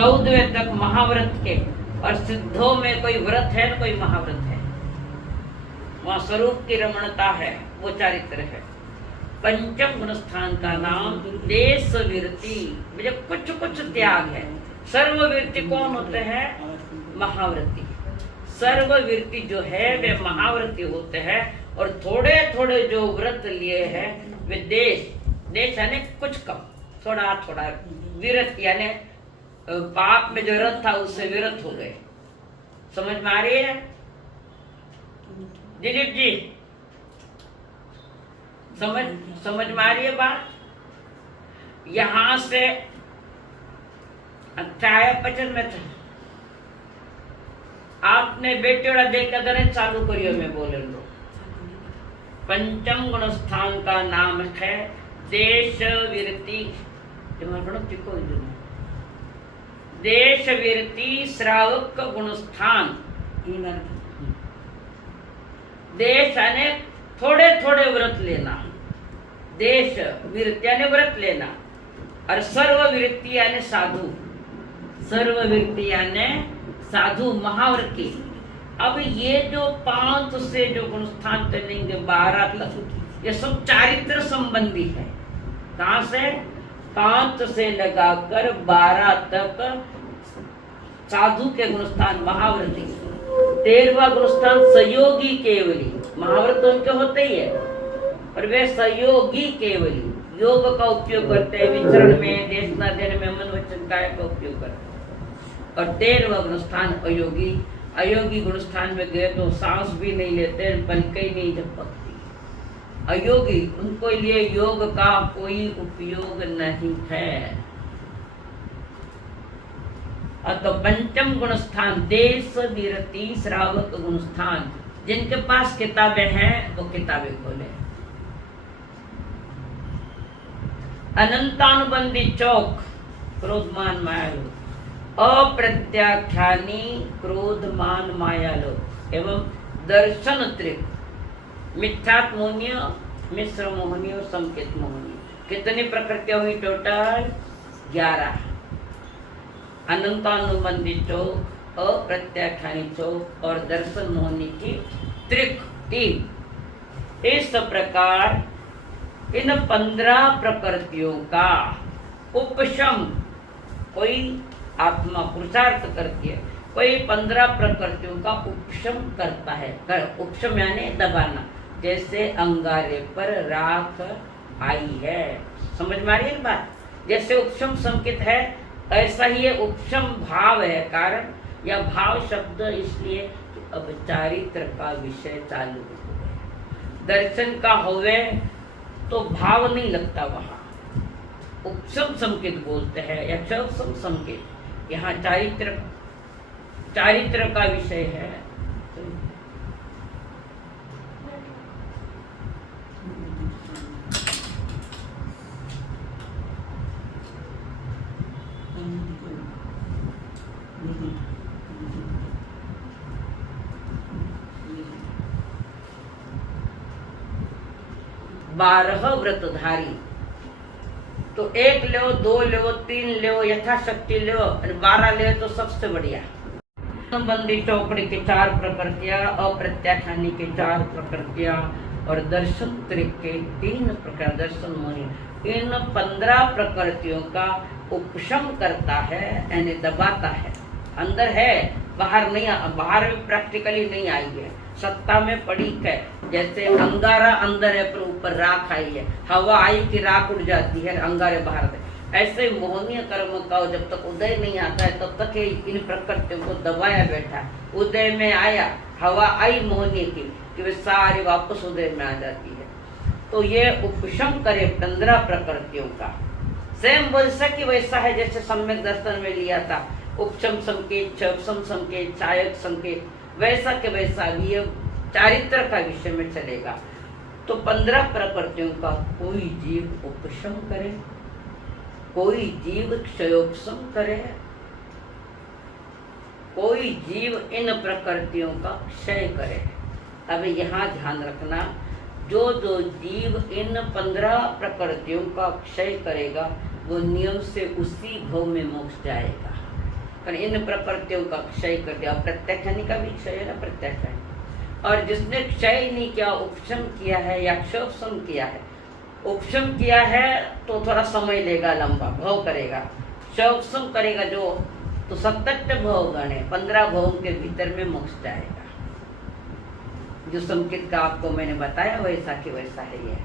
14वें तक महाव्रत के, और सिद्धों में कोई व्रत है न कोई महाव्रत है। वहां स्वरूप की रमणता है, वो चारित्र है। पंचम गुण स्थान का नाम देश विरति, मुझे कुछ कुछ त्याग है। सर्वविरति कौन होते हैं? महाव्रती। सर्वविरति जो है वे महाव्रती होते हैं, और थोड़े थोड़े जो व्रत लिए हैं वे देश, देश यानी कुछ कम, थोड़ा थोड़ा, विरत यानी पाप में जो रत था उससे विरत हो गए। समझ में आ रही है दिलीप जी? समझ में आ रही है बात? यहां से अच्छा है पचन में था। आपने बेटेड़ा देखकर दरे चालू करियो, मैं बोले लो। पंचम गुण स्थान का नाम है देश विरति। देश विरति श्रावक गुण स्थान। देश यानी थोड़े थोड़े व्रत लेना, देश विरति यानी व्रत लेना, और सर्वविरति यानी साधु, सर्वविरति यानी साधु महाव्रती। अब ये जो 5 से जो गुणस्थान चलेंगे 12 तक, ये सब चारित्र संबंधी है। कहां से? 5 से लगाकर 12 तक साधु के गुणस्थान महाव्रती। 13वां गुणस्थान सहयोगी केवली। महाव्रत उनके होते ही है, पर वे सहयोगी केवली, योग का उपयोग करते हैं, विचरण में, देशना देने में, मन वचन काय का उपयोग करते हैं। और 13वां गुणस्थान अयोगी। अयोगी गुणस्थान में गए तो सांस भी नहीं लेते, पलके ही नहीं झपकती। अयोगी, उनको लिए योग का कोई उपयोग नहीं है। तो पंचम गुणस्थान देश विरति श्रावक गुणस्थान। जिनके पास किताबें हैं वो किताबें खोले। अनंतानुबंधी चौक क्रोधमान मायालो, अप्रत्याख्यानी क्रोधमान मायालो एवं दर्शन त्रिक, मिथ्यात्म मोहनीय, मिश्र मोहनीय और संकेत मोहनीय। कितनी प्रकृतियां हुई टोटल? 11। अनंतानुबंधी चौक, अप्रत्याख्यानी चौक और दर्शन मोहनी की त्रिक 3। इस प्रकार इन 15 प्रकृतियों का उपशम, कोई आत्मा पुरुषार्थ करती है, कोई 15 प्रकृतियों का उपशम करता है। उपशम यानी दबाना, जैसे अंगारे पर राख आई है। समझ में आ रही है बात? जैसे उपशम संकेत है, ऐसा ही ये उपशम भाव है। कारण या भाव शब्द इसलिए कि अब चारित्र का विषय चालू हो गया। दर्शन का होवे तो भाव नहीं लगता, वहां उपशम संकेत बोलते हैं या क्षम संकेत। यहाँ चारित्र का विषय है। बारह व्रतधारी, तो 1 लो, 2 लो, 3 लो, यथाशक्ति लो, और 12 ले तो सबसे बढ़िया। संबंधी चौकड़ी की 4 प्रकृतियां, अप्रत्याख्यानी की 4 प्रकृतियां और दर्शन त्रिक के 3 प्रकार। दर्शन मोही इन 15 प्रकृतियों का उपशम करता है, यानी दबाता है। अंदर है, बाहर नहीं, बाहर भी प्रैक्टिकली नहीं आई है, सत्ता में पड़ी है। जैसे अंगारा अंदर है पर ऊपर राख आई है, हवा आई कि राख उड़ जाती है, अंगारे बाहर है। ऐसे मोहनीय कर्म का जब तक उदय नहीं आता है तब तक इन प्रकृतियों को दबाया बैठा। उदय में आया, हवा आई मोहनीय की कि वे सारी वापस उदय में आ जाती है। तो ये उपशम करे 15 प्रकृतियों का। सेम वैसा की वैसा है जैसे सम्यक दर्शन में लिया था, उपशम संकेत, क्षम संकेत, सहायक संकेत, वैसा के वैसा भी चारित्र का विषय में चलेगा। तो 15 प्रकृतियों का कोई जीव उपशम करे, कोई जीव क्षयोपशम करे, कोई जीव इन प्रकृतियों का क्षय करे। अब यहाँ ध्यान रखना, जो जो जीव इन 15 प्रकृतियों का क्षय करेगा वो नियम से उसी भव में मोक्ष जाएगा। पर इन प्रकृतियों का क्षय कर दिया। प्रत्याख्यानी का भी क्षय है ना, प्रत्याख्यानी। और जिसने क्षय नहीं किया, उपशम किया है या क्षोभशम किया है, उपशम किया है तो थोड़ा समय लेगा, लंबा भव करेगा। क्षोभशम करेगा जो तो 27 भव गण है, 15 भवों के भीतर में मोक्ष जाएगा। जो संकेत का आपको मैंने बताया वैसा कि वैसा है। ये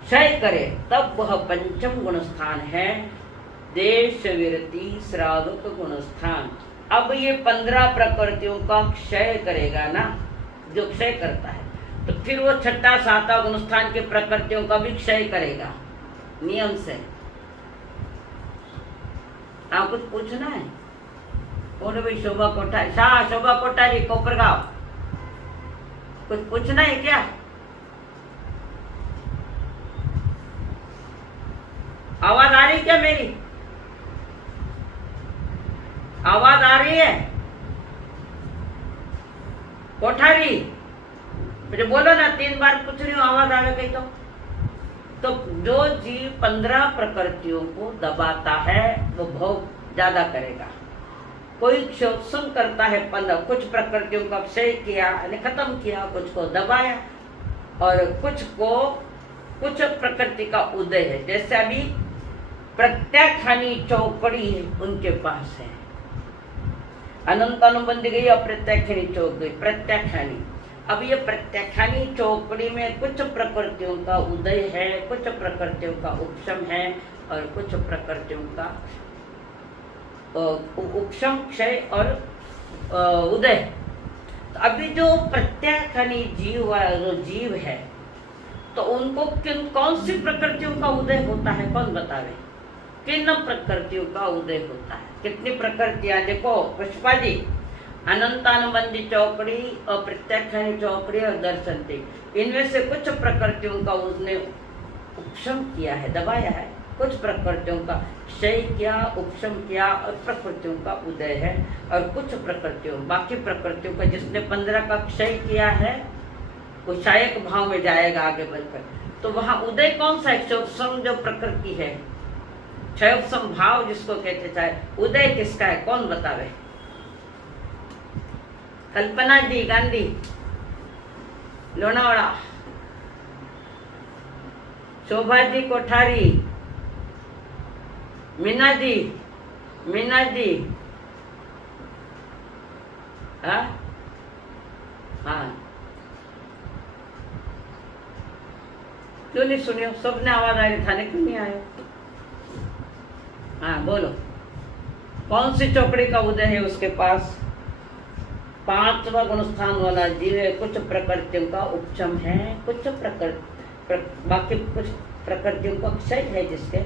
क्षय करे तब वह पंचम गुण स्थान है, देश विरति श्रावक गुण स्थान। अब ये 15 प्रकृतियों का क्षय करेगा ना, जो क्षय करता है, तो फिर वो छठा सातवां गुण स्थान के प्रकृतियों का भी क्षय करेगा नियम से। आप कुछ पूछना है? कौन भाई? शोभा कोठारी, शाह शोभा कोठारी, कोपरगांव। कुछ पूछना है क्या? आवाज आ रही क्या मेरी? आवाज आ रही है? कोठारी मुझे बोलो ना, 3 बार पूछ रही हूँ, आवाज आ गई तो जो जीव 15 प्रकृतियों को दबाता है वो भोग ज्यादा करेगा। कोई क्षोभशम करता है, 15 कुछ प्रकृतियों का क्षय किया यानी खत्म किया, कुछ को दबाया, और कुछ प्रकृति का उदय है। जैसे अभी प्रत्याख्यानी चौकड़ी उनके पास है, अनंतानुबंधी गई, अप्रत्याख्यानी चौक गई, प्रत्याख्यानी। अब ये प्रत्याख्यानी चौकड़ी में कुछ प्रकृतियों का उदय है, कुछ प्रकृतियों का उपशम है, और कुछ प्रकृतियों का उपशम, क्षय और उदय। तो अभी जो प्रत्याख्यानी जीव है, तो उनको कौन सी प्रकृतियों का उदय होता है? कौन बतावे? किन प्रकृतियों का उदय होता है? कितनी प्रकृतियां? देखो पुष्पा जी, अनंतानुबंधी चौकड़ी और प्रत्याख्यानी चौकड़ी और दर्शन थी, इनमें से कुछ प्रकृतियों का उसने उपशम किया है, दबाया है, कुछ प्रकृतियों का क्षय किया, उपशम किया, और प्रकृतियों का उदय है। और कुछ प्रकृतियों, बाकी प्रकृतियों का जिसने 15 का क्षय किया है वो सहायक भाव में जाएगा आगे बढ़कर। तो वहां उदय कौन सा है? क्षोभशम जो प्रकृति है, क्षयोपशम भाव जिसको कहते, चाहे उदय किसका है? कौन बतावे? कल्पना जी गांधी, लोनावाड़ा, शोभा जी कोठारी, मीना जी, हाँ हाँ, क्यों नहीं सुनियो? सबने आवाज आ रही, थाने क्यों नहीं आयो? हाँ बोलो, कौन सी चौकड़ी का उदय है उसके पास? 5वां गुण स्थान वाला जीव है। कुछ प्रकृतियों का उपशम है, कुछ बाकी कुछ प्रकृतियों का क्षय है जिसके,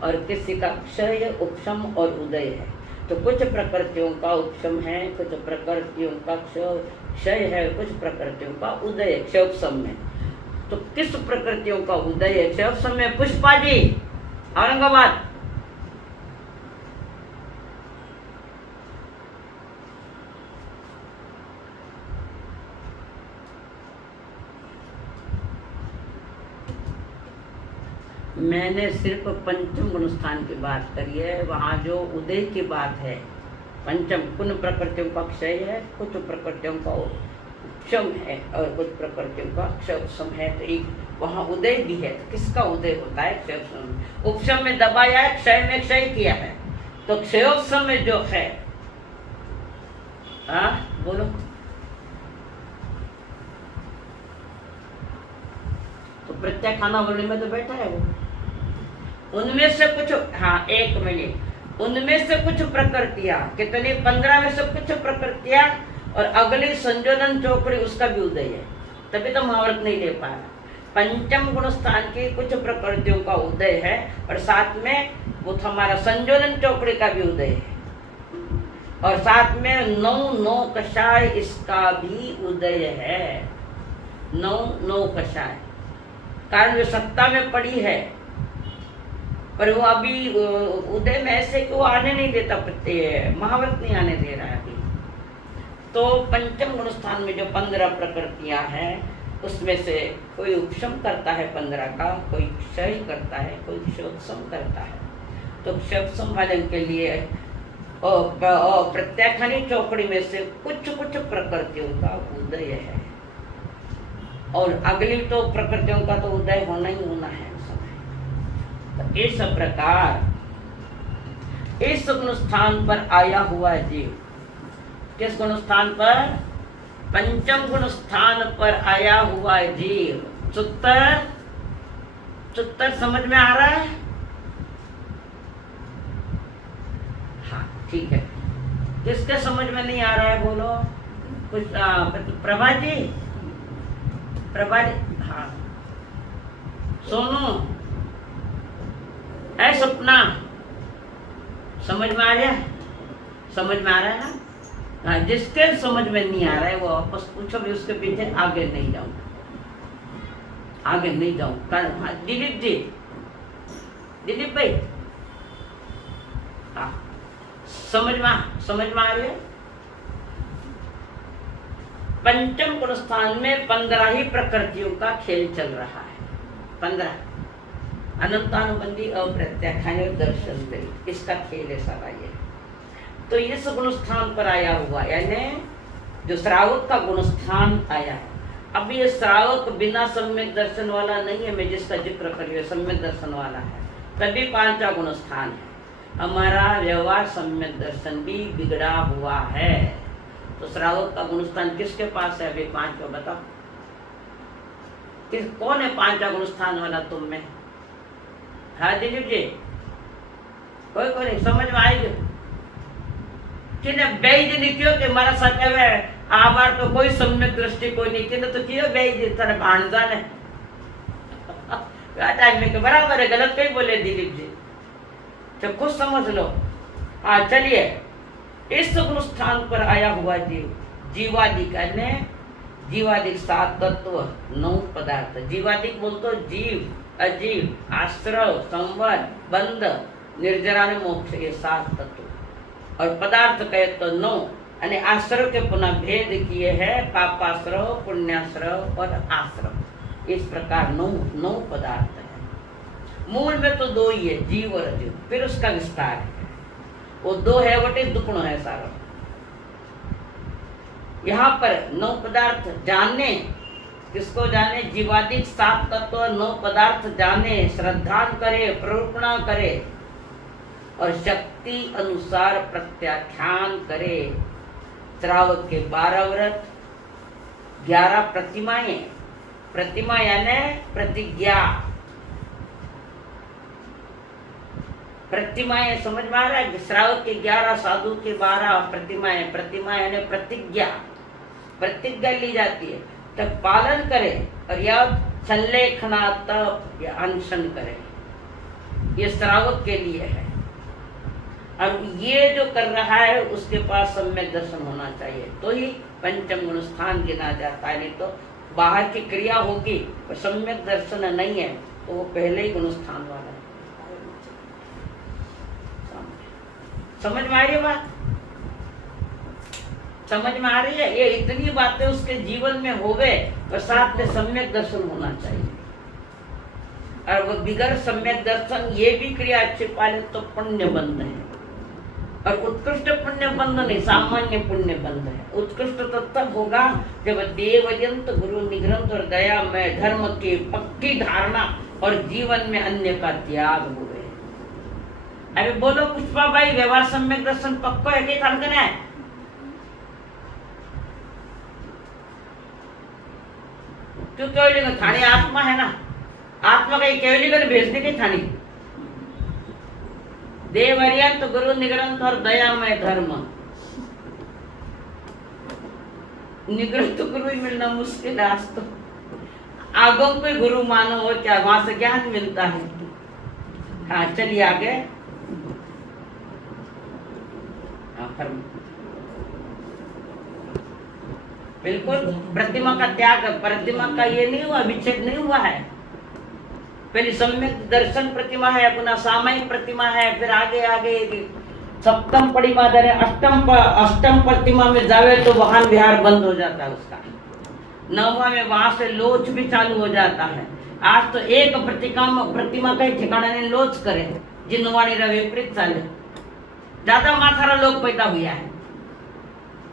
और किसी का क्षय, उपशम और उदय है। तो कुछ प्रकृतियों का उपशम है, कुछ प्रकृतियों का क्षय है, कुछ प्रकृतियों का उदय है क्षयोपशम में। तो किस प्रकृतियों का उदय है क्षयोपशम में? पुष्पा जी, औरंगाबाद। मैंने सिर्फ पंचम गुण स्थान की बात करी है, वहाँ जो उदय की बात है पंचम, कुछ प्रकृतियों का क्षय है, कुछ प्रकृतियों का उपशम है, और कुछ प्रकृतियों का क्षयोपशम है। तो एक वहाँ उदय भी है। तो किसका उदय होता है? क्षयोपशम। उपशम में दबाया है, क्षय में क्षय किया है, तो क्षयोपशम में जो है, हाँ बोलो, तो प्रत्याख्याना वर्णी में तो बैठा है वो। उनमें से कुछ, हाँ 1 मिनट, उनमें से कुछ प्रकृतियां, कितनी? 15 में से कुछ प्रकृतियां, और अगली संयोजन चौकड़ी उसका भी उदय है, तभी तो महाव्रत नहीं ले पा रहा। पंचम गुण स्थान की कुछ प्रकृतियों का उदय है, और साथ में वो हमारा संयोजन चौकड़ी का भी उदय है, और साथ में 9 कषाय इसका भी उदय है। 9 कषाय, कारण जो सत्ता में पड़ी है, पर वो अभी उदय में ऐसे कि वो आने नहीं देता, प्रत्यय महाव्रत नहीं आने दे रहा है अभी। तो पंचम गुण स्थान में जो 15 प्रकृतियां हैं, उसमें से कोई उपशम करता है 15 का, कोई क्षय करता है, कोई क्षयोपशम करता है। तो क्षयोपशम वाले के लिए और प्रत्याख्यानी चौकड़ी में से कुछ कुछ प्रकृतियों का उदय है, और अगली तो प्रकृतियों का तो उदय होना ही होना है उस समय। तो इस प्रकार इस गुण स्थान पर आया हुआ जीव, किस गुण स्थान पर? पंचम गुण स्थान पर आया हुआ जीव। चुत्तर चुत्तर समझ में आ रहा है? हाँ ठीक है। किसके समझ में नहीं आ रहा है बोलो कुछ? प्रभा जी, प्रभा जी, हाँ। सोनू, है सपना, समझ में आ रहा है? समझ में आ रहा है ना? हाँ, जिसके समझ में नहीं आ रहा है वो वापस पूछो, भी उसके पीछे आगे नहीं जाऊं, आगे नहीं जाऊं। दिलीप जी, दिलीप भाई, हाँ समझ में आ रही है? पंचम गुण स्थान में 15 ही प्रकृतियों का खेल चल रहा है। 15 अनंतानुबंधी अप्रत्याख्यान दर्शन दे, इसका खेल है सारा ये। तो इस गुण स्थान पर आया हुआ, यानी जो श्रावक का गुण स्थान आया है। अब ये श्रावक बिना सम्यक दर्शन वाला नहीं है, मैं जिसका जिक्र करिए सम्यक दर्शन वाला है, तभी 5वां गुण स्थान है। हमारा व्यवहार सम्यक दर्शन भी बिगड़ा हुआ है। तो श्रावक का गुण स्थान किसके पास है? अभी 5वां बताओ, कौन है 5वां गुण स्थान वाला तुम में? हाँ दिलीप जी, कोई नहीं समझ में आएगी कि बेईजी नहीं क्यों कि मारा सच है आबार तो कोई सम्यक दृष्टि कोई नहीं की, तो क्यों बेईजी तेरे भाणजा ने टाइम में बराबर है, गलत कहीं बोले दिलीप जी, तो कुछ समझ लो। हाँ चलिए, इस गुण स्थान पर आया हुआ जीव, जीवादिक ने जीवादिक 7 तत्व 9 पदार्थ। जीवादिक बोल तो जीव, अजीव, आश्रव, संवर, बंध, निर्जरा ने मोक्ष, ये 7 तत्व। और पदार्थ कहे तो 9, यानी आश्रव के पुनः भेद किए हैं, पापाश्रव, पुण्याश्रव और आश्रव। इस प्रकार 9 पदार्थ है। मूल में तो 2 ही है, जीव और अजीव, फिर उसका विस्तार है। वो 2 है वटे दुगुण है सारा। यहाँ पर 9 पदार्थ जाने, किसको जाने? जीवादिक 7 तत्व 9 पदार्थ जाने, श्रद्धा करे, प्ररूपणा करे और शक्ति अनुसार प्रत्याख्यान करे। श्रावक के 12 व्रत, 11 प्रतिमाएं, प्रतिमा यानी प्रतिज्ञा, प्रतिमाएं समझ में आ रहा है? श्रावक के 11, साधु के 12 प्रतिमाएं। प्रतिमा यानी प्रतिज्ञा, प्रतिज्ञा ली जाती है, तब पालन करे और या संलेखना तप या अनशन करे, ये श्रावक के लिए है। और ये जो कर रहा है उसके पास सम्यक दर्शन होना चाहिए, तो ही पंचम गुण स्थान गिना जाता है। नहीं तो बाहर की क्रिया होगी पर सम्यक दर्शन नहीं है तो वो पहले ही गुण स्थान वाला है। समझ में आ रही है बात? समझ में आ रही है? ये इतनी बातें उसके जीवन में हो गए और साथ में सम्यक दर्शन होना चाहिए। और वो बिगर सम्यक दर्शन ये भी क्रिया अच्छे पाले तो पुण्य बंध है, और उत्कृष्ट पुण्य बंध नहीं, सामान्य पुण्य बंध है। उत्कृष्ट तो तब होगा जब देवयंत गुरु निग्रंथ और दया में धर्म की पक्की धारणा और जीवन में अन्य का त्याग हुए। अरे बोलो पुष्पा भाई, व्यवहार सम्यक दर्शन पक्को है कि खड़कन है? क्यों केवली में थानी आत्मा है ना, आत्मा का केवली कर भेजने की थानी देवरियंत गुरु निग्रंथ और दयामय धर्म। निग्रंथ गुरु ही मिलना मुश्किल है आज तो। आगम पे गुरु मानो और क्या, वहां से ज्ञान मिलता है। हाँ चलिए आगे। बिल्कुल प्रतिमा का त्याग, प्रतिमा का ये नहीं हुआ, विच्छेद नहीं हुआ है। पहले सम्यक दर्शन प्रतिमा है, अपना सामयिक प्रतिमा है, फिर आगे आगे सप्तम प्रतिमा दे, अष्टम प्रतिमा में जावे तो वाहन विहार बंद हो जाता है उसका। 9वां में वहां से लोच भी चालू हो जाता है। आज तो एक प्रतिमा का ठिकाना नहीं लोच करे, जिनवाणी रा विपरीत चाले। ज्यादा माथारा लोग पैदा हुआ है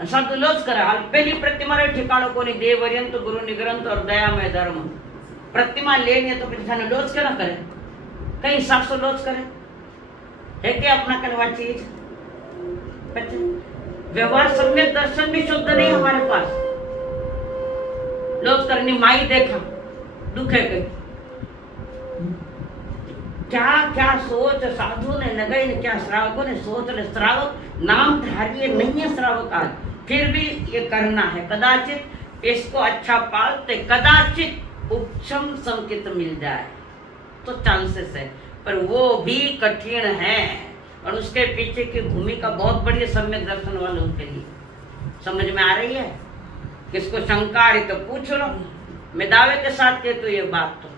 संत लोच करा हाल पहली प्रतिमा रे ठिकाणो कोनी देव अर्यंत गुरु निग्रंथ और दयामय धर्म प्रतिमा लेनी है तो फिर थाने लोच क्यों ना करे कहीं हिसाब से लोच करे है क्या अपना करवा चीज व्यवहार सम्यक दर्शन भी शुद्ध नहीं हमारे पास लोच करनी माई देखा दुखे के क्या क्या सोच साधु ने लगाई क्या श्रावकों ने सोच ले श्रावक नाम धारिये नहीं है श्रावक आज फिर भी ये करना है कदाचित इसको अच्छा पालते कदाचित उपशम संकेत मिल जाए तो चांसेस है पर वो भी कठिन है और उसके पीछे की भूमिका बहुत बड़ी है सम्यक दर्शन वालों के लिए समझ में आ रही है किसको शंका आ रही तो पूछ लो मैं दावे के साथ कहती हूँ ये बात तो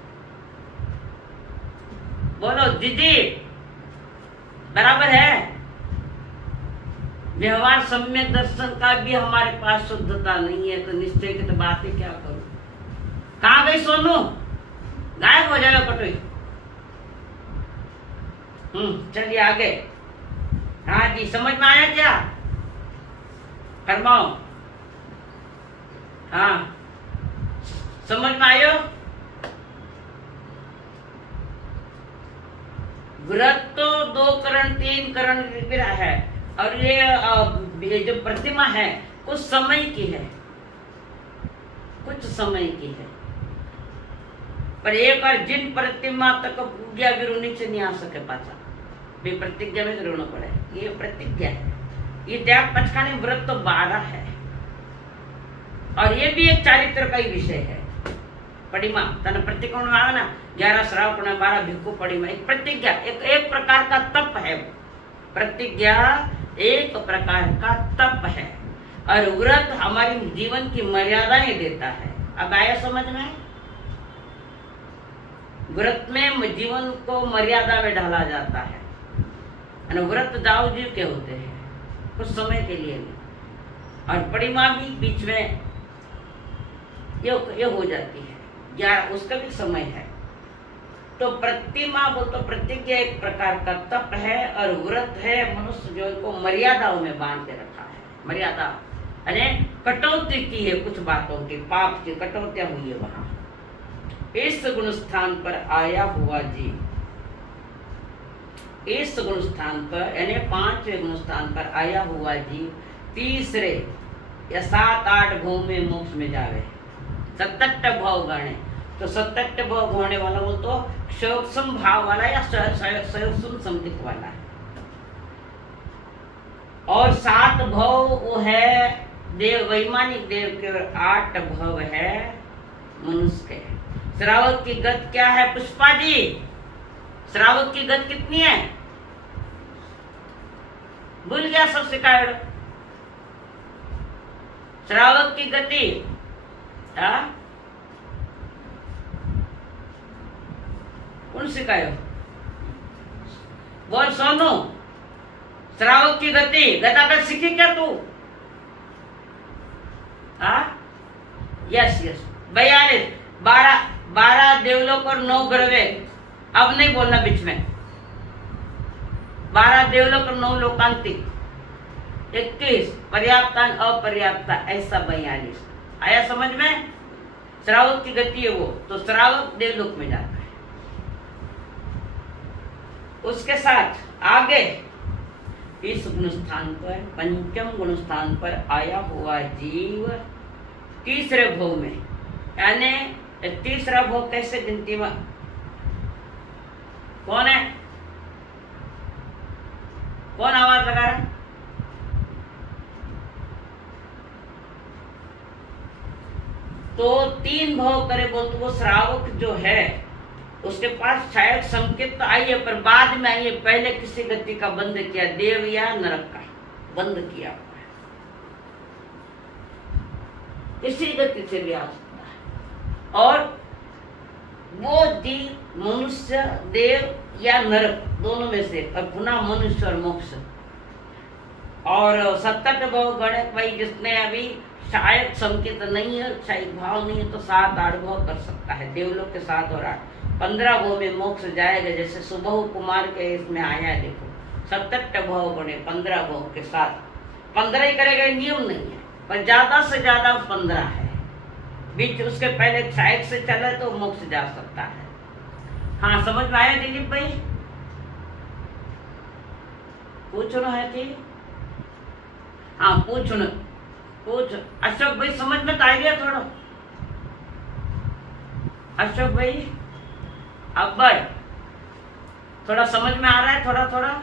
बोलो दीदी बराबर है व्यवहार सम्यक दर्शन का भी हमारे पास शुद्धता नहीं है तो निश्चय की तो बात ही क्या करूं कहां गई सोनू गायब हो जाएगा कटोई चलिए आगे हाँ जी समझ में आया क्या फरमाओ हाँ समझ में आयो व्रत तो 2 करण 3 करण है और ये जो प्रतिमा है कुछ समय की है कुछ समय की है पर एक बार जिन प्रतिमा तक पूजा भी नीचे नहीं आ सके पाचा भी प्रतिज्ञा में जरूर पड़े ये प्रतिज्ञा है ये त्याग पचकाने व्रत तो 12 है और ये भी एक चारित्र का ही विषय है पड़ीमा तने प्रतिकोण में आवे ना 11 श्रावक 12 भिक्खु पड़ीमा एक प्रतिज्ञा एक प्रकार का तप है प्रतिज्ञा एक प्रकार का तप है और व्रत हमारी जीवन की मर्यादाएं देता है अब आया समझ में व्रत में जीवन को मर्यादा में ढाला जाता है व्रत दाव जीव के होते हैं कुछ समय के लिए भी और पड़ीमा भी बीच में ये हो जाती है या उसका भी समय है तो प्रतिमा बोल तो प्रतिज्ञा एक प्रकार का तप है और व्रत है मनुष्य जो को मर्यादाओं में बांध के रखा है मर्यादा अरे कटौती की है कुछ बातों की पाप की कटौतियां हुई है वहां इस गुण स्थान पर आया हुआ जी इस गुण स्थान पर यानी 5वें गुण स्थान पर आया हुआ जी तीसरे या 7-8 भव में मोक्ष में जावे 77 भव गणे तो 77 भव होने वाला वो तो क्षोक्षम भाव वाला या सयोक्षम संकित वाला है और 7 भव वो है देव वैमानिक देव के और 8 भव है मनुष्य के श्रावक की गत क्या है पुष्पा जी श्रावक की गत कितनी है भूल गया सब सिखाए श्रावक की गति कौन सिखायो बोल सोनू श्रावक की गति गतागत सीखी क्या तू यस 42 12 देवलोक और 9 ग्रहे अब नहीं बोलना बीच में 12 देवलोक और 9 लोकांतिक 21 पर्याप्ता अपर्याप्ता ऐसा 42 आया समझ में श्रावक की गति है वो तो श्रावक देवलोक में जाता है उसके साथ आगे इस गुण स्थान पर 5वें गुण स्थान पर आया हुआ जीव तीसरे भव में यानी तीसरा भव कैसे गिनती में कौन है कौन आवाज लगा रहा है तो 3 भव करे बोल तो वो श्रावक जो है उसके पास शायद संकेत तो आई है पर बाद में आई है पहले किसी गति का बंद किया देव या नरक का बंद किया हुआ है किसी गति से भी आ सकता है और वो जीव मनुष्य देव या नरक दोनों में से और पुनः मनुष्य और मोक्ष और 77 भव गणक भाई जिसने अभी शायद संकेत नहीं है शायद भाव नहीं है तो 7-8 भव कर सकता है देवलोक के 7 और 8 15 भव में मोक्ष जाएगा जैसे सुबह कुमार के इसमें आया है देखो 17 भाव बने 15 भाव के साथ। 15 ही करेगा, नियम नहीं है, पर ज्यादा से ज्यादा 15 है। बीच उसके पहले 6 से चले तो मोक्ष जा सकता है। हाँ, समझ में आया दिलीप भाई? पूछना है कि हाँ पूछ। अशोक भाई समझ में तो आ गया थोड़ा? अशोक भाई अब भाई थोड़ा समझ में आ रहा है? थोड़ा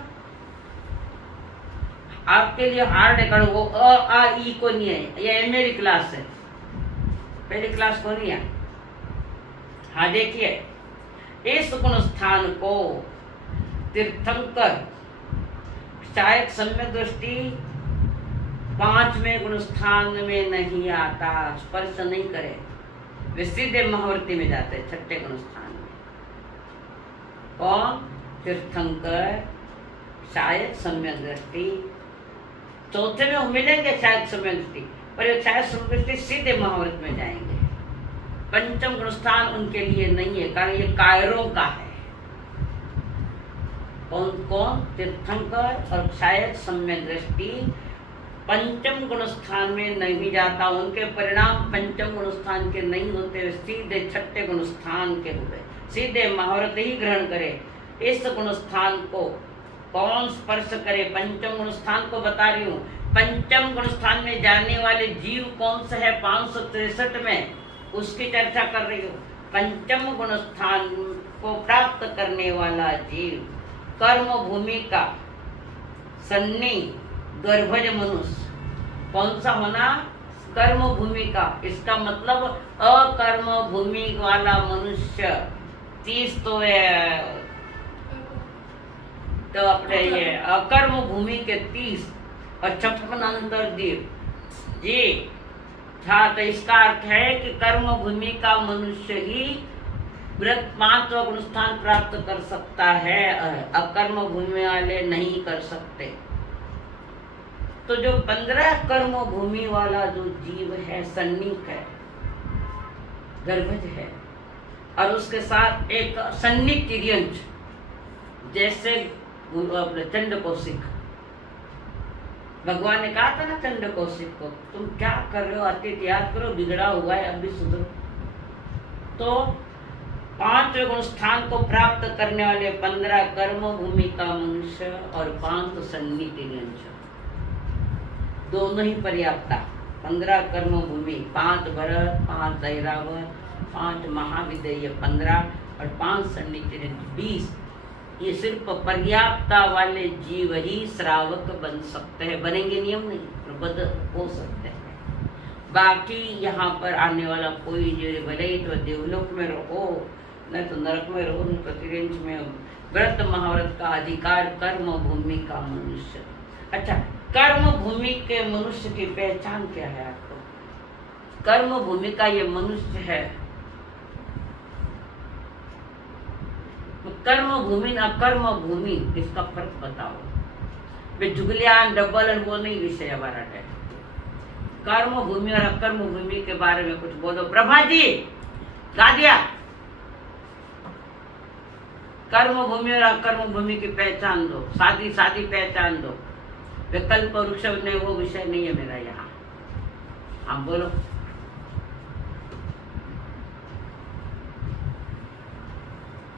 आपके लिए हार्ड है, वो अ आ ई को नहीं है, ये मेरी क्लास है, पहली क्लास को नहीं है। हाँ देखिए, इस गुण स्थान को तीर्थंकर शायद सम्यक दृष्टि 5वें गुण स्थान में नहीं आता, स्पर्श नहीं करे, वे सीधे महावर्ती में जाते हैं 6ठे गुण स्थान में। कौन? तीर्थंकर शायद सम्यक दृष्टि। चौथे में वो मिलेंगे शायद सम्यक दृष्टि, पर ये शायद सम्यक दृष्टि सीधे महावर्त में जाएंगे। पंचम गुण स्थान उनके लिए नहीं है, कारण ये कायरों का है। कौन? तीर्थंकर और शायद सम्यक दृष्टि पंचम गुण स्थान में नहीं जाता, उनके परिणाम पंचम गुण स्थान के नहीं होते, सीधे 6ठे गुण स्थान के हुए, सीधे महाव्रत ही ग्रहण करे। इस गुण स्थान को कौन स्पर्श करे? पंचम गुण स्थान को बता रही हूँ। पंचम गुण स्थान में जाने वाले जीव कौन से है? 563 में उसकी चर्चा कर रही हूँ। पंचम गुण स्थान को प्राप्त करने वाला जीव कर्म भूमि का सन्नी गर्भज मनुष्य। कौन सा होना? कर्म भूमि का। इसका मतलब अकर्म भूमि वाला मनुष्य 30 तो अपने ये अकर्म भूमि के 30 और 56 अंतर्दीप जी। हाँ, तो इसका अर्थ है कि कर्म भूमि का मनुष्य ही व्रत 5वां गुण स्थान प्राप्त कर सकता है, अकर्म भूमि वाले नहीं कर सकते। तो जो 15 कर्म भूमि वाला जो जीव है, सन्निक है, गर्भज है, और उसके साथ एक सन्निक तिर्यंच जैसे चंड कौशिक। भगवान ने कहा था ना चंड कौशिक को, तुम क्या कर रहे हो, अतीत याद करो, बिगड़ा हुआ है, अभी सुधरो। तो 5वें गुण स्थान को प्राप्त करने वाले 15 कर्म भूमि का मनुष्य और 5 सन्निक तिर्यंच, दोनों ही पर्याप्त। 15 कर्म भूमि, 5 भरत, 5 ऐरावत, 5 महाविद्य 15 और 5 सन्निक तिर्यंच 20। ये सिर्फ पर्याप्ता वाले जीव ही श्रावक बन सकते हैं, बनेंगे नियम नहीं, बद हो सकते हैं। बाकी यहाँ पर आने वाला कोई जीव भले ही तो देवलोक में रहो, न तो नरक में रहो, न तो तिर्यंच में, व्रत महाव्रत का अधिकार कर्म भूमि का मनुष्य। अच्छा, कर्म भूमि के मनुष्य की पहचान क्या है आपको? कर्म भूमि का ये मनुष्य है, कर्म भूमि न कर्म भूमि, इसका फर्क बताओ। वे जुगलियान डबल और वो नहीं विषय हमारा है। कर्म भूमि और अकर्म भूमि के बारे में कुछ बोलो। प्रभा जी गा दिया। कर्म भूमि और अकर्म भूमि की पहचान दो, सादी पहचान दो। विकल्प वृक्ष ने वो विषय नहीं है मेरा यहाँ। हाँ बोलो।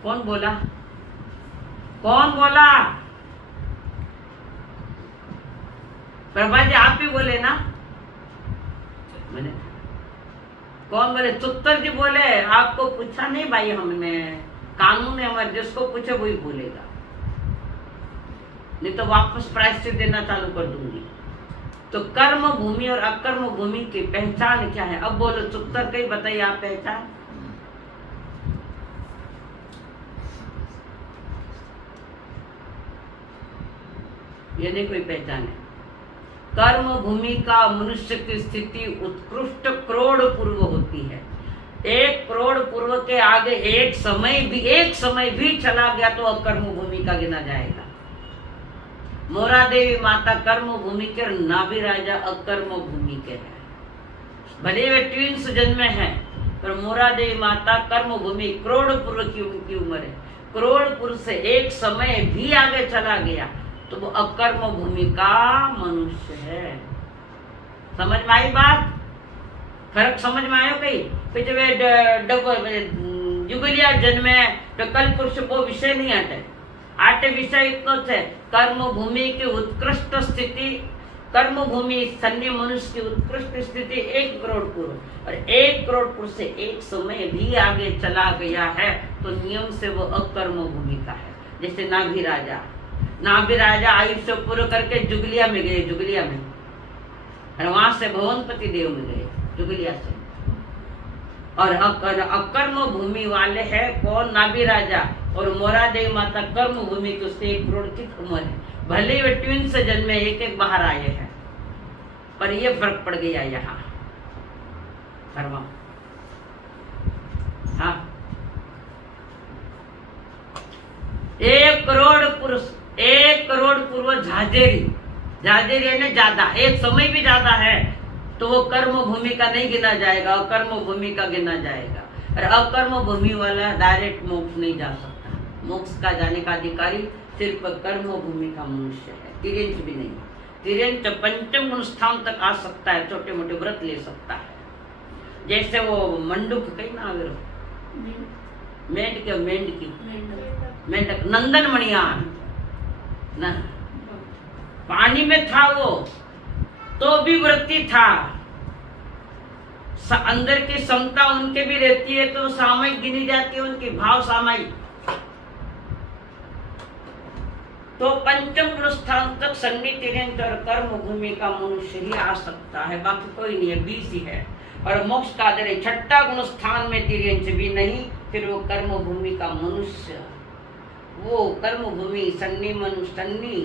कौन बोला? प्रभा जी आप ही बोले ना? मैंने कौन बोले? चुत्तर जी बोले। आपको पूछा नहीं भाई, हमने कानून है हमारे, जिसको पूछे वही बोलेगा, नहीं तो वापस प्रायश्चित देना चालू कर दूंगी। तो कर्म भूमि और अकर्म भूमि की पहचान क्या है? अब बोलो, चुत्तर कहीं बताइए आप पहचान। ये नहीं कोई पहचान है। कर्म भूमि का मनुष्य की स्थिति उत्कृष्ट करोड़ पूर्व होती है। 1 करोड़ पूर्व के आगे एक समय भी चला गया तो अकर्म भूमि का गिना जाएगा। मोरा देवी माता कर्म भूमि के, नाभि राजा अकर्म भूमि के है। भले वे ट्विंस जन्मे हैं, पर मोरा देवी माता कर्म भूमि करोड़ पूर्व की उनकी उम्र है। करोड़ पूर्व से एक समय भी आगे चला गया तो वो अकर्म भूमि का मनुष्य है। समझ में आई बात? फर्क समझ में आयो कहीं? कि जब जुगलिया जन्मे तो कल पुरुष वो विषय नहीं हटे। आटे विषय इतना है कर्म भूमि की उत्कृष्ट स्थिति, कर्म भूमि सन्नी मनुष्य की उत्कृष्ट स्थिति 1 करोड़ पूर्व, और 1 करोड़ पूर्व से एक समय भी आगे चला गया है तो नियम से वो अकर्म भूमि का है। जैसे नाभि राजा आयुष्य पूर्ण करके जुगलिया में गए, जुगलिया में, और वहां से भवनपति देव में गए जुगलिया से। और अकर्म भूमि वाले है कौन? नाभि राजा और मोरा देवी माता कर्म भूमि की, उससे 1 करोड़ की उम्र है। भले ही वे ट्विन से जन्मे, एक बाहर आए हैं, पर ये फर्क पड़ गया यहाँ कर्म। हाँ, 1 करोड़ पुरुष, 1 करोड़ पूर्व झाजेरी ने ज्यादा, एक समय भी ज्यादा है तो वो कर्म भूमि का नहीं गिना जाएगा, अकर्म भूमि का गिना जाएगा। और अकर्म भूमि वाला डायरेक्ट मोक्ष नहीं जा सकता। मोक्ष का जाने का अधिकारी सिर्फ कर्म भूमि का मनुष्य है, तिर्यंच भी नहीं। तिर्यंच पंचम गुण स्थान तक आ सकता है, छोटे मोटे व्रत ले सकता है। जैसे वो मंडूक कहीं ना आगे मेंढक नंदन मणियार ना, पानी में था वो तो भी व्रती था। अंदर की समता उनके भी रहती है तो सामयिक गिनी जाती है, उनकी भाव सामयिक। तो पंचम गुण स्थान तक सन्नी तिर्यंच और कर्म भूमि का मनुष्य ही आ सकता है, बाकी कोई नहीं है, 20 ही है। और मोक्ष का दर 6ठा गुण स्थान में तिर्यंच भी नहीं, फिर वो कर्म भूमि का मनुष्य, वो कर्म भूमि सन्नी मनुष्य, सन्नी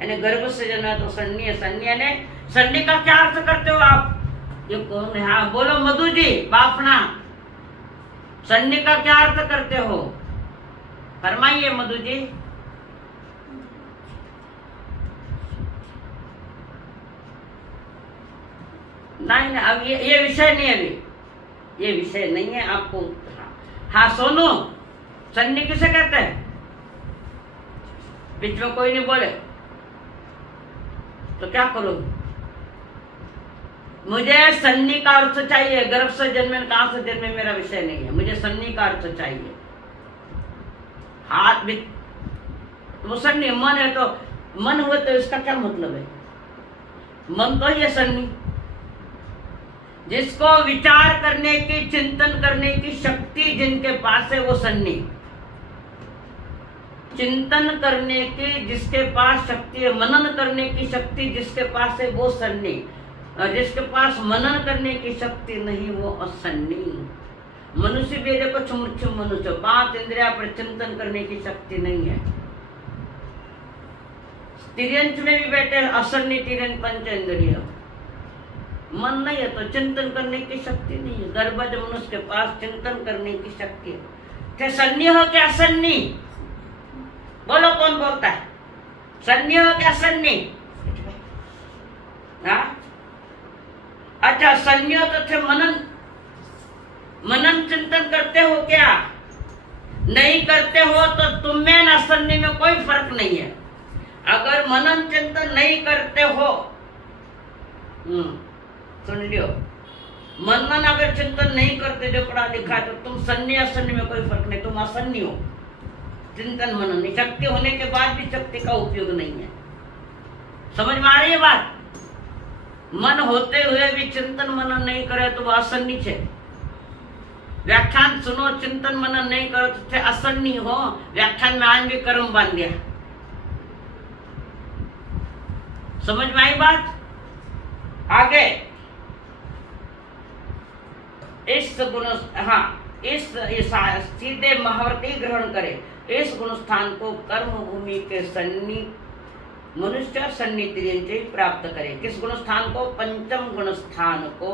यानी गर्भ से जना तो सन्नी है। सन्नी यानी, सन्नी का क्या अर्थ करते हो आप? ये कौन है? हाँ बोलो मधु जी, बापना, सन्नी का क्या अर्थ करते हो? फरमाइए मधु जी। नहीं, अब ये विषय नहीं है, अभी ये विषय नहीं है आपको। हाँ सोनू, सन्नी किसे कहते हैं? बीच में कोई नहीं बोले तो क्या करो? मुझे सन्नी का अर्थ चाहिए। गर्भ से जन्मे, कहां से जन्मे, मेरा विषय नहीं है, मुझे सन्नी का अर्थ चाहिए। हाथ भी तो सन्नी, मन है तो मन हुए तो इसका क्या मतलब है? मन तो ही है सन्नी, जिसको विचार करने की, चिंतन करने की शक्ति जिनके पास है वो सन्नी। चिंतन करने की जिसके पास शक्ति है, मनन करने की शक्ति जिसके पास है वो सन्नी, और जिसके पास मनन करने की शक्ति नहीं वो असन्नी। मनुष्य भी देखो छुम मनुष्य, 5 इंद्रिया पर चिंतन करने की शक्ति नहीं है। तिर्यंच में भी बैठे असन्नी तिर्यंच, 5 इंद्रिय, मन नहीं है तो चिंतन करने की शक्ति नहीं है। गर्भज मनुष्य के पास चिंतन करने की शक्ति है। क्या सन्नी हो क्या असन्नी? बोलो कौन बोलता है? सन्नी हो क्या असन्नी? हाँ, अच्छा सन्नी हो तो थे मनन चिंतन करते हो क्या? नहीं करते हो तो तुम में न सन्नी में कोई फर्क नहीं है। अगर मनन चिंतन नहीं करते हो, सुन लियो, मनन अगर चिंतन नहीं करते जो पढ़ा लिखा है तो तुम सन्नी असन्नी में कोई फर्क नहीं, तुम असन्नी हो। चिंतन मनन नहीं, शक्ति होने के बाद भी शक्ति का उपयोग नहीं है। समझ में आ रही है बात? मन होते हुए भी चिंतन मनन नहीं करे तो वह असन्नी है। व्याख्यान सुनो, चिंतन मनन नहीं करो तो थे असन्नी हो। व्याख्यान में आज भी कर्म बांध दिया। समझ में आई बात? आगे इस गुण, हाँ इस सीधे महावर्ती ग्रहण करे। इस गुण स्थान को कर्म भूमि के सन्नी मनुष्य सन्नी तिर्यंच प्राप्त करे। किस गुण स्थान को? पंचम गुण स्थान को।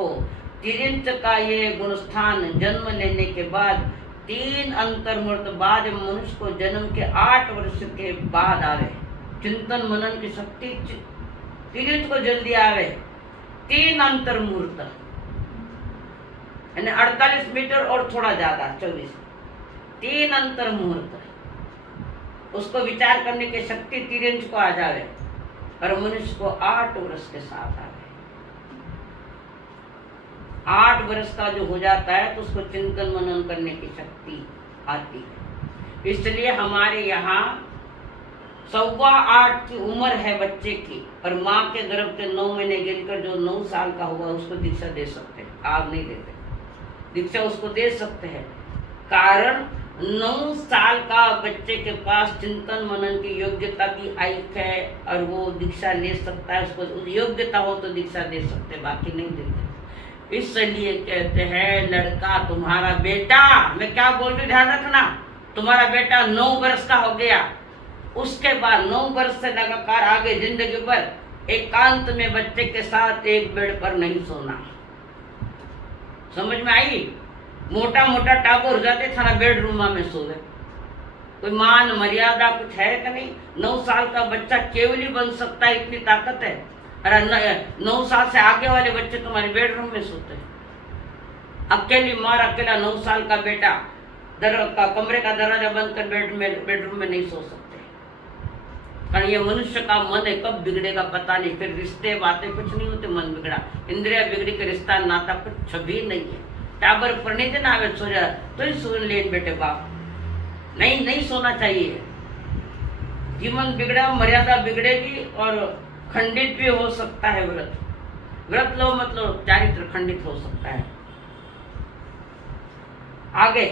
तिर्यंच का ये गुण स्थान जन्म लेने के बाद 3 अंतर्मुहूर्त बाद मनुष्य को जन्म के 8 वर्ष के बाद आवे। चिंतन मनन की शक्ति तिर्यंच को जल्दी आवे। 3 अंतर्मुहूर्त यानी 48 मीटर और थोड़ा ज्यादा 24, 3 अंतर्मुहूर्त उसको विचार करने की शक्ति तिर्यंच को आ जावे। और मनुष्य को 8 वर्ष के साथ आ गए। 8 वर्ष का जो हो जाता है तो उसको चिंतन मनन करने की शक्ति आती है। इसलिए हमारे यहाँ 8.25 की उम्र है बच्चे की, और माँ के गर्भ के 9 महीने गिनकर जो 9 साल का हुआ उसको दीक्षा दे सकते हैं। आज नहीं देते, दीक्षा उसको दे सकते हैं। कारण 9 साल का बच्चे के पास चिंतन मनन की योग्यता भी आई है और वो दीक्षा ले सकता है। उसको योग्यता हो तो दीक्षा दे सकते, बाकी नहीं देते। इसलिए कहते हैं लड़का तुम्हारा बेटा, मैं क्या बोल रही ध्यान रखना, तुम्हारा बेटा 9 वर्ष का हो गया, उसके बाद 9 वर्ष से लगातार आगे जिंदगी भर एकांत में बच्चे के साथ एक बेड पर नहीं सोना। समझ में आई? मोटा मोटा टाको हो जाते थाना बेडरूम में सोवे, कोई मान मर्यादा कुछ है कि नहीं? 9 साल का बच्चा केवली बन सकता है, इतनी ताकत है। अरे 9 साल से आगे वाले बच्चे तुम्हारे बेडरूम में सोते हैं। अकेली मार, अकेला 9 साल का बेटा कमरे का दरवाजा बंद कर बेडरूम में नहीं सो सकते। कारण ये मनुष्य का मन है, कब बिगड़ेगा पता नहीं। फिर रिश्ते बातें कुछ नहीं होते, मन बिगड़ा, इंद्रिया बिगड़ी के रिश्ता नाता कुछ भी नहीं है। टाबर पर नहीं देना आवे सो जा तो ही सुन ले बेटे बाप, नहीं सोना चाहिए। जीवन बिगड़ा, मर्यादा बिगड़ेगी और खंडित भी हो सकता है। व्रत लो मतलब चारित्र खंडित हो सकता है। आगे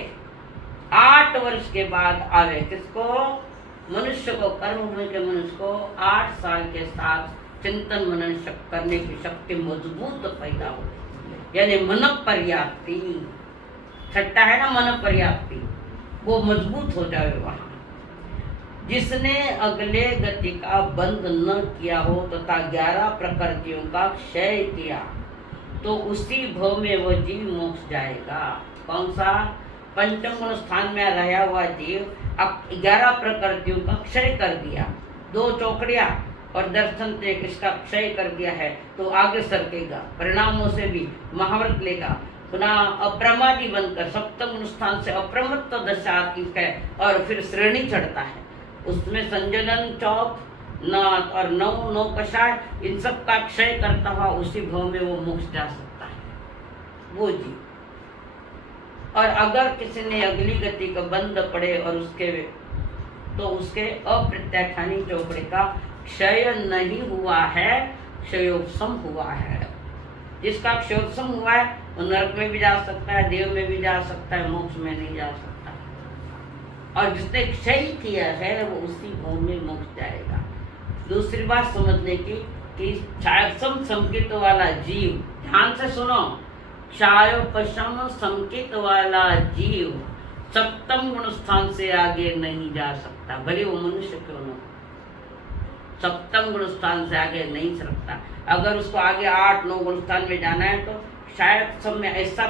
8 वर्ष के बाद आवे किसको? मनुष्य को, कर्म के मनुष्य को 8 साल के साथ चिंतन मनन करने की शक्ति मजबूत पैदा हो, यानी मन पर्याप्ति। छठा है ना मन पर्याप्ति, वो मजबूत हो जाए वहां। जिसने अगले गति का बंद न किया हो तथा 11 प्रकृतियों का क्षय किया तो उसी भव में वह जीव मोक्ष जाएगा। कौन सा? पंचम गुण स्थान में रहा हुआ जीव 11 प्रकृतियों का क्षय कर दिया, 2 चौकड़ियां और दर्शन से इसका क्षय कर दिया है तो आगे सरकेगा, परिणामों से भी महाव्रत लेगा, पुनः अप्रमादी बनकर सप्तम गुण स्थान से अप्रमत्त दशा आती है और फिर श्रेणी चढ़ता है। उसमें संजलन, चौक, नाथ और नौ कषाय, इन सब का क्षय करता हुआ उसी भव में वो मोक्ष जा सकता है वो जीव। और अगर किसी ने अगली गति का बंद पड़े और उसके अप्रत्याख्यानी चौकड़े का क्षय नहीं हुआ है, क्षयोपशम हुआ है। जिसका क्षयोपशम हुआ है वो नरक में भी जा सकता है, देव में भी जा सकता है, मोक्ष में नहीं जा सकता। और जिसने क्षय किया है वो उसी भव में मोक्ष जाएगा। दूसरी बात समझने की कि क्षयोपशम संकेत वाला जीव, ध्यान से सुनो, क्षयोपशम संकेत वाला जीव सप्तम गुण स्थान से आगे नहीं जा सकता, भले वो मनुष्य क्यों न हो। सप्तम गुण स्थान से आगे नहीं सकता। अगर उसको आगे 8-9 गुण स्थान में जाना है तो शायद सब में ऐसा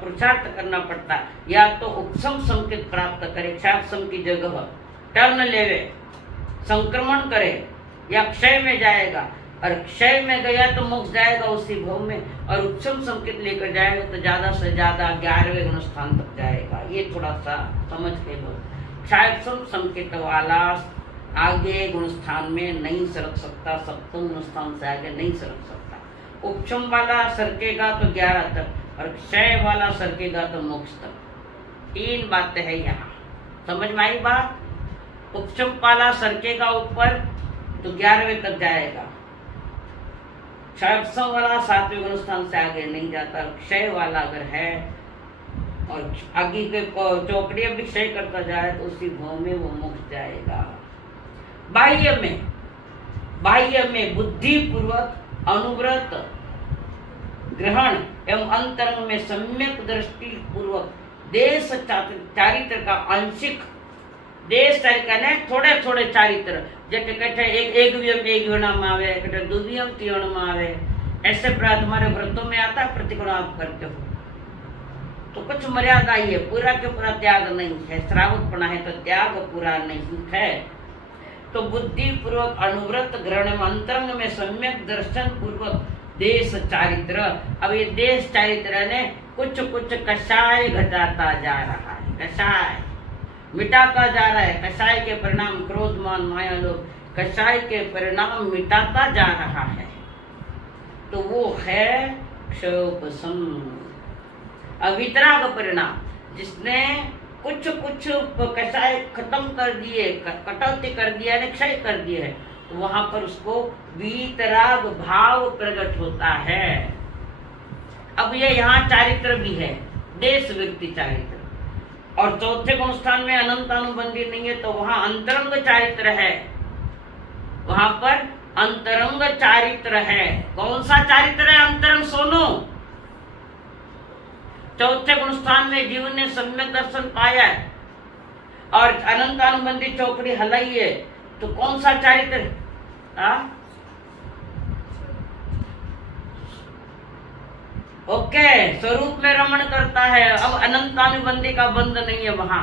पुरुषार्थ करना पड़ता है, या तो उपशम संकेत प्राप्त करे, क्षयोपशम की जगह टर्न लेवे, संक्रमण करे, या क्षय में जाएगा, और क्षय में गया तो मोक्ष जाएगा उसी भव में, और उपशम संकेत लेकर जाएगा तो ज्यादा से ज्यादा 11वें गुण स्थान तक जाएगा। ये थोड़ा सा समझ के बोल। क्षयोपशम संकेत वाला आगे गुण स्थान में नहीं सरक सकता, सप्तम गुण स्थान से आगे नहीं सरक सकता। उपशम वाला सरकेगा तो 11 तक और क्षय वाला सरकेगा तो मोक्ष तक। 3 बातें है यहाँ, समझ में आई बात? उपशम वाला सरकेगा ऊपर तो 11वें तक जाएगा, क्षयोपशम वाला 7वें गुण स्थान से आगे नहीं जाता। क्षय वाला अगर है और आगे के चौकड़ियां भी क्षय करता जाए तो उसी भाव में वो मोक्ष जाएगा। बाह्य में बुद्धि पूर्वक अनुव्रत ग्रहण एवं अंतरंग में सम्यक दृष्टि पूर्वक देश चारित्र का आंशिक, देश चारित्र थोड़े थोड़े चारित्र, जैसे कहते एक वियम आवे, कहते दुवियम तीयम आवे, ऐसे प्राय तुम्हारे व्रतों में आता है, प्रतिकोण आप करते हो तो कुछ मर्यादा ही है, पूरा के पूरा त्याग नहीं है, श्रावकपना है तो त्याग पूरा नहीं है। तो बुद्धि पूर्वक अनुव्रत ग्रहण अंतरंग में सम्यक दर्शन पूर्वक देश चारित्र। अब ये देश चारित्र ने कुछ कषाय घटाता जा रहा है, कषाय मिटाता जा रहा है। कषाय के परिणाम क्रोध, मान, माया, लोभ, कषाय के परिणाम मिटाता जा रहा है, तो वो है क्षयोपशम, अवितराग परिणाम। जिसने कुछ कुछ कषाय खत्म कर दिए, कटौती कर दिया, यानी क्षय कर दिए है, तो वहां पर उसको वीतराग भाव प्रकट होता है। अब ये यहाँ चारित्र भी है, देश व्यक्ति चारित्र, और चौथे गुण स्थान में अनंत अनुबंधी नहीं है, तो वहां अंतरंग चारित्र है, वहां पर अंतरंग चारित्र है। कौन सा चारित्र है? अंतरंग सोनो। चौथे गुण स्थान में जीव ने सम्यक दर्शन पाया है और अनंत अनुबंधी चौकड़ी हलाई है, तो कौन सा चारित्र है? ओके, स्वरूप में रमण करता है। अब अनंतानुबंधी का बंध नहीं है वहां।